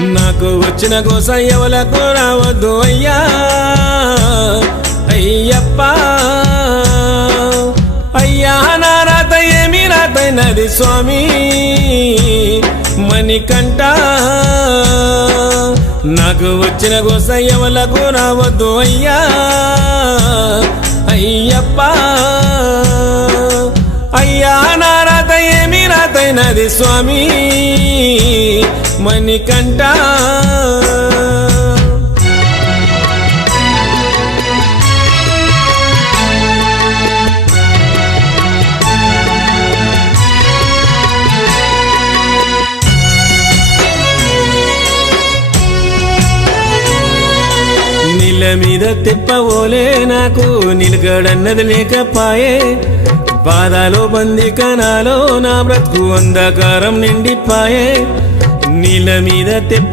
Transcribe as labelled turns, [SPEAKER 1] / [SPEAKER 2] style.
[SPEAKER 1] నాకు వచ్చిన కోస ఎవలకు రావద్దు అయ్యా. అయ్యప్ప. అయ్యా నా రాత ఏమి రాతైనది స్వామి. మణికంఠ. నాకు వచ్చిన కోస ఎవలకు రావద్దు అయ్యా. అయ్యప్ప. అయ్యా నా రాత ఏమి రాతైనది స్వామి. మణికంఠ నీళ్ళ మీద తిప్పవోలే నాకు నిలకడన్నది లేకపాయే. బాధలో బంది కనాలో నా బ్రతుకు అంధకారం నిండిపాయే. నీళ్ళ మీద తిప్ప